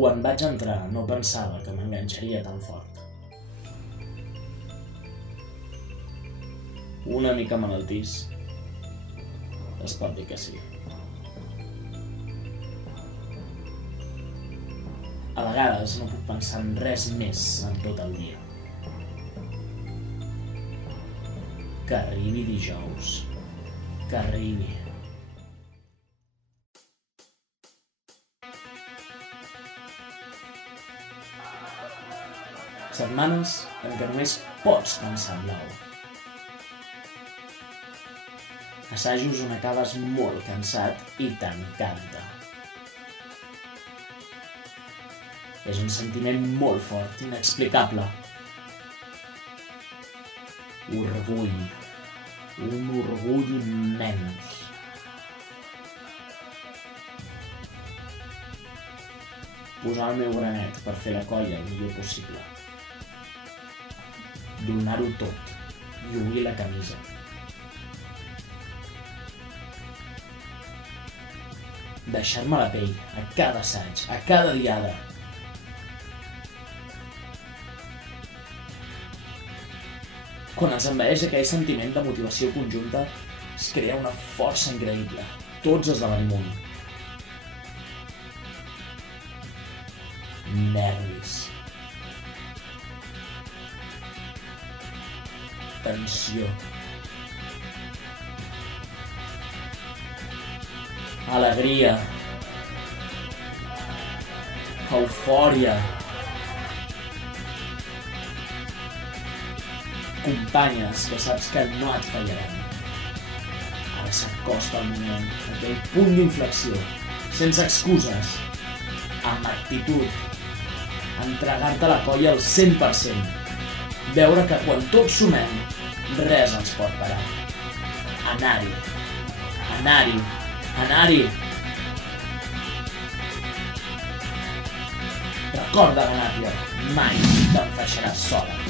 Quan vaig entrar no pensava que m'enganxaria tan fort. Una mica malaltís, es pot dir que sí. A vegades no puc pensar en res més en tot el dia. Que arribi dijous, que arribi. Setmanes en què només pots pensar en blau. Assajos on acabes molt cansat i t'encanta. És un sentiment molt fort, inexplicable. Orgull. Un orgull immens. Posar el meu granet per fer la colla el millor possible. Donar-ho tot, lluir la camisa. Deixar-me la pell a cada assaig, a cada diada. Quan ens envaeix aquell sentiment de motivació conjunta, es crea una força increïble. Tots esdevenim un. Nervis. Tensió. Alegria. Eufòria. Companyes que saps que no et fallaran. Ara s'acosta el moment, aquell punt d'inflexió, sense excuses, amb actitud, entregar-te a la colla al 100%. Veure que quan tots sumem, res ens pot parar. Anar-hi. Anar-hi. Anar-hi. Recorda, Ganàtia, mai t'enfeixaràs sola.